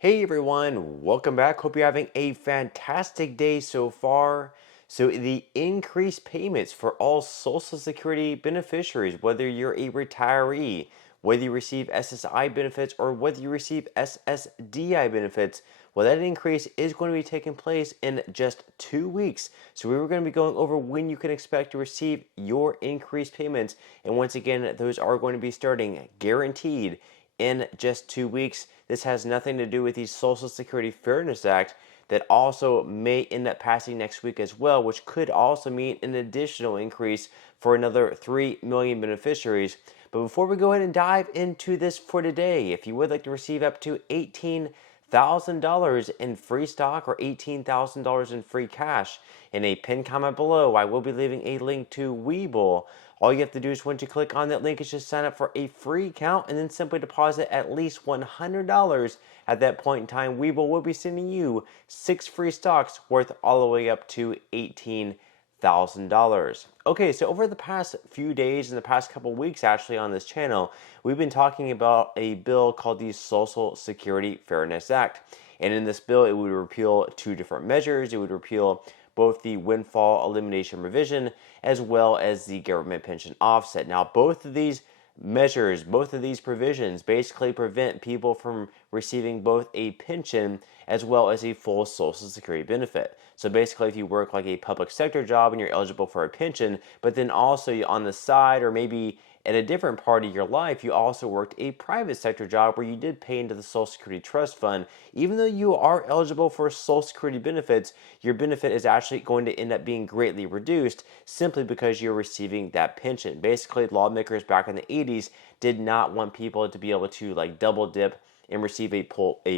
Hey everyone, welcome back. Hope you're having a fantastic day so far. So, the increased payments for all Social Security beneficiaries, whether you're a retiree, whether you receive SSI benefits, or whether you receive SSDI benefits, well, that increase is going to be taking place in just 2 weeks. So, we were going to be going over when you can expect to receive your increased payments. And once again, those are going to be starting guaranteed in just 2 weeks. This has nothing to do with the Social Security Fairness Act that also may end up passing next week as well, which could also mean an additional increase for another 3 million beneficiaries. But before we go ahead and dive into this for today, if you would like to receive up to $18,000 in free stock or $18,000 in free cash, in a pinned comment below, I will be leaving a link to Webull. All you have to do is once you click on that link is just sign up for a free account and then simply deposit at least $100. At that point in time, Webull will be sending you 6 free stocks worth all the way up to $18,000. Okay, so over the past few days and the past couple weeks actually on this channel, we've been talking about a bill called the Social Security Fairness Act. And in this bill, it would repeal 2 different measures. It would repeal both the windfall elimination revision as well as the government pension offset. Now, both of these measures, both of these provisions basically prevent people from receiving both a pension as well as a full Social Security benefit. So basically, if you work like a public sector job and you're eligible for a pension, but then also on the side or maybe at a different part of your life, you also worked a private sector job where you did pay into the Social Security Trust Fund. Even though you are eligible for Social Security benefits, your benefit is actually going to end up being greatly reduced simply because you're receiving that pension. Basically, lawmakers back in the 80s did not want people to be able to like double dip and receive a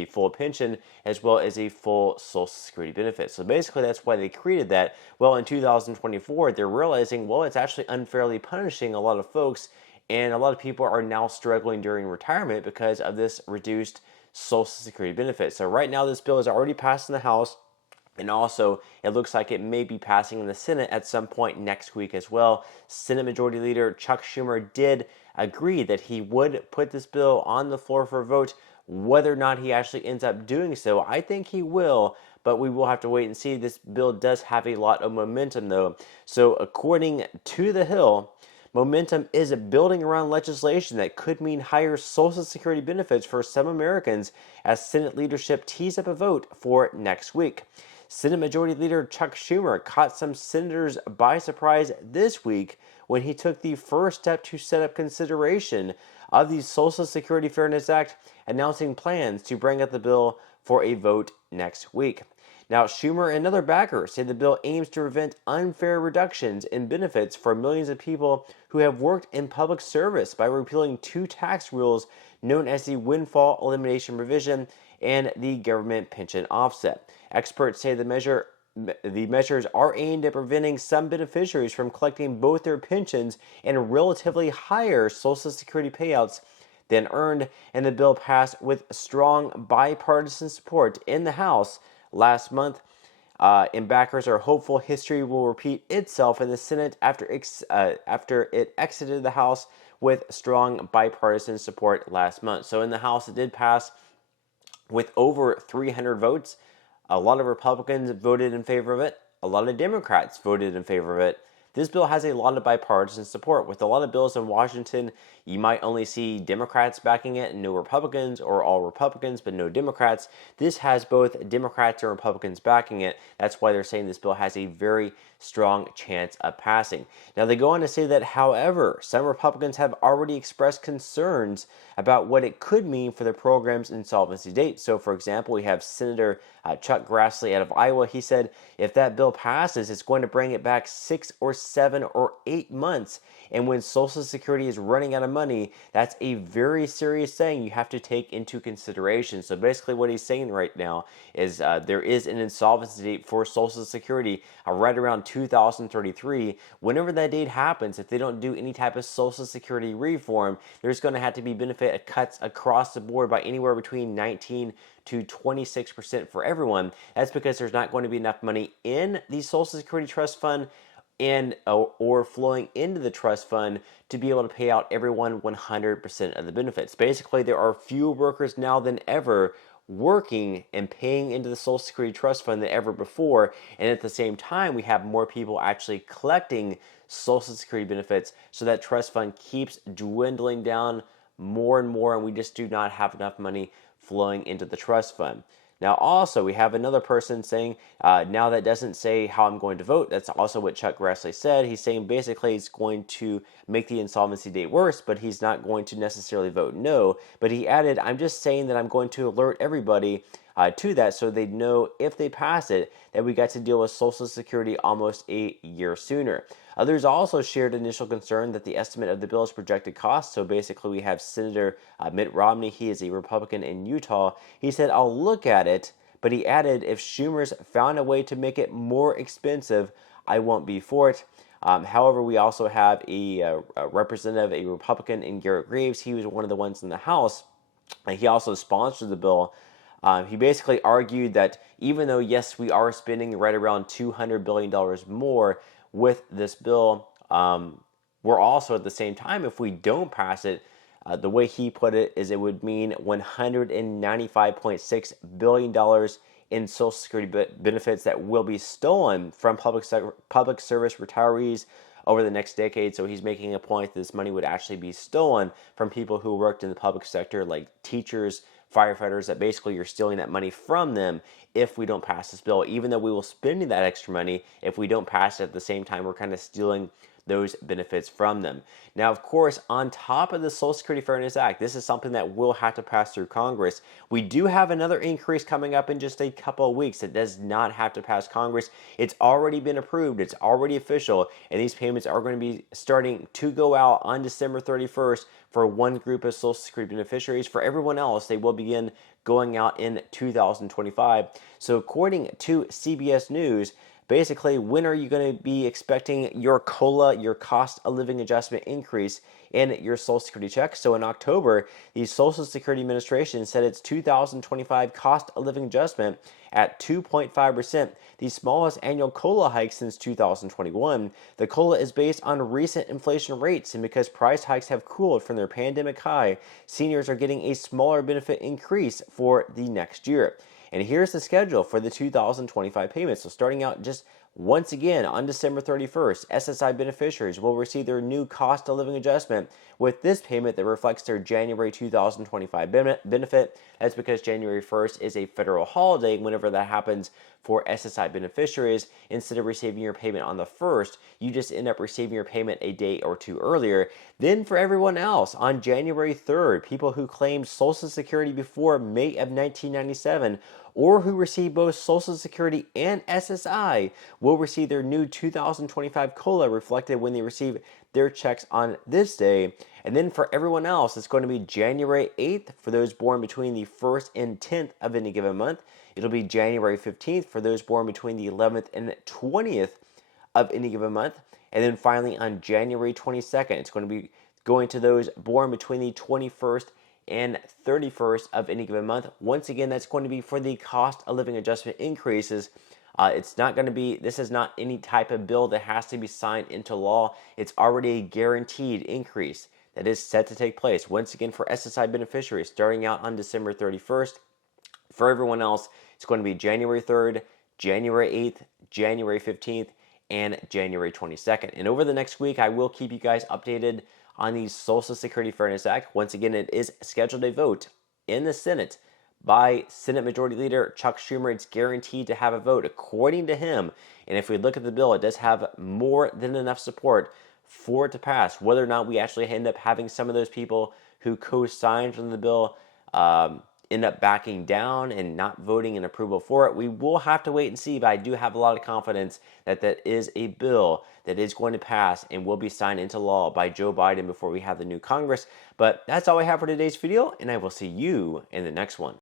full pension as well as a full Social Security benefit. So basically, that's why they created that. Well, in 2024, they're realizing, well, it's actually unfairly punishing a lot of folks, and a lot of people are now struggling during retirement because of this reduced Social Security benefit. So right now, this bill is already passed in the House. And also, it looks like it may be passing in the Senate at some point next week as well. Senate Majority Leader Chuck Schumer did agree that he would put this bill on the floor for a vote. Whether or not he actually ends up doing so, I think he will, but we will have to wait and see. This bill does have a lot of momentum, though. So, according to The Hill, momentum is building around legislation that could mean higher Social Security benefits for some Americans as Senate leadership tees up a vote for next week. Senate Majority Leader Chuck Schumer caught some senators by surprise this week when he took the first step to set up consideration of the Social Security Fairness Act, announcing plans to bring up the bill for a vote next week. Now, Schumer and other backers say the bill aims to prevent unfair reductions in benefits for millions of people who have worked in public service by repealing 2 tax rules known as the windfall elimination provision and the government pension offset. Experts say the measures are aimed at preventing some beneficiaries from collecting both their pensions and relatively higher Social Security payouts than earned, and the bill passed with strong bipartisan support in the House last month. And backers are hopeful history will repeat itself in the Senate after it exited the House with strong bipartisan support last month. So in the House, it did pass with over 300 votes. A lot of Republicans voted in favor of it. A lot of Democrats voted in favor of it. This bill has a lot of bipartisan support. With a lot of bills in Washington, you might only see Democrats backing it and no Republicans, or all Republicans but no Democrats. This has both Democrats and Republicans backing it. That's why they're saying this bill has a very strong chance of passing. Now, they go on to say that, however, some Republicans have already expressed concerns about what it could mean for the program's insolvency date. So, for example, we have Senator Chuck Grassley out of Iowa. He said if that bill passes, it's going to bring it back 6 or 7 or 8 months. And when Social Security is running out of money, that's a very serious thing you have to take into consideration. So basically what he's saying right now is there is an insolvency date for Social Security right around 2033. Whenever that date happens, if they don't do any type of Social Security reform, there's going to have to be benefit cuts across the board by anywhere between 19 to 26% for everyone. That's because there's not going to be enough money in the Social Security Trust Fund and or flowing into the trust fund to be able to pay out everyone 100% of the benefits. Basically, there are fewer workers now than ever working and paying into the Social Security Trust Fund than ever before. And at the same time, we have more people actually collecting Social Security benefits, so that trust fund keeps dwindling down more and more, and we just do not have enough money flowing into the trust fund. Now, also, we have another person saying, now that doesn't say how I'm going to vote. That's also what Chuck Grassley said. He's saying basically it's going to make the insolvency date worse, but he's not going to necessarily vote no. But he added, I'm just saying that I'm going to alert everybody to that, so they know if they pass it that we got to deal with Social Security almost a year sooner. Others also shared initial concern that the estimate of the bill's projected cost. So basically, we have Senator Mitt Romney. He is a Republican in Utah. He said, I'll look at it, but he added, if Schumer's found a way to make it more expensive, I won't be for it. However, we also have a representative, a Republican in Garrett Graves. He was one of the ones in the House. And he also sponsored the bill. He basically argued that even though, yes, we are spending right around $200 billion more with this bill, we're also at the same time, if we don't pass it, the way he put it is it would mean $195.6 billion in Social Security benefits that will be stolen from public service retirees over the next decade. So he's making a point that this money would actually be stolen from people who worked in the public sector, like teachers, firefighters, that basically you're stealing that money from them if we don't pass this bill. Even though we will spend that extra money, if we don't pass it at the same time, we're kind of stealing those benefits from them. Now, of course, on top of the Social Security Fairness Act, this is something that will have to pass through Congress. We do have another increase coming up in just a couple of weeks that does not have to pass Congress. It's already been approved. It's already official, and these payments are going to be starting to go out on December 31st for one group of Social Security beneficiaries. For everyone else, they will begin going out in 2025. So according to CBS News, basically, when are you going to be expecting your COLA, your cost of living adjustment increase in your Social Security check? So in October, the Social Security Administration set its 2025 cost of living adjustment at 2.5%, the smallest annual COLA hike since 2021. The COLA is based on recent inflation rates, and because price hikes have cooled from their pandemic high, seniors are getting a smaller benefit increase for the next year. And here's the schedule for the 2025 payments. So starting out just once again on December 31st, SSI beneficiaries will receive their new cost of living adjustment with this payment that reflects their January 2025 benefit. That's because January 1st is a federal holiday. Whenever that happens for SSI beneficiaries, instead of receiving your payment on the 1st, you just end up receiving your payment a day or two earlier. Then for everyone else, on January 3rd, people who claimed Social Security before May of 1997 or who receive both Social Security and SSI will receive their new 2025 COLA reflected when they receive their checks on this day. And then for everyone else, it's going to be January 8th for those born between the 1st and 10th of any given month. It'll be January 15th for those born between the 11th and 20th of any given month. And then finally on January 22nd, it's going to be going to those born between the 21st and 31st of any given month. Once again, that's going to be for the cost of living adjustment increases. It's not going to be, this is not any type of bill that has to be signed into law. It's already a guaranteed increase that is set to take place. Once again, for SSI beneficiaries, starting out on December 31st. For everyone else, it's going to be January 3rd, January 8th, January 15th, and January 22nd. And over the next week, I will keep you guys updated on the Social Security Fairness Act. Once again, it is scheduled a vote in the Senate by Senate Majority Leader Chuck Schumer. It's guaranteed to have a vote, according to him. And if we look at the bill, it does have more than enough support for it to pass. Whether or not we actually end up having some of those people who co-signed on the bill end up backing down and not voting in approval for it, we will have to wait and see. But I do have a lot of confidence that that is a bill that is going to pass and will be signed into law by Joe Biden before we have the new Congress. But that's all I have for today's video, and I will see you in the next one.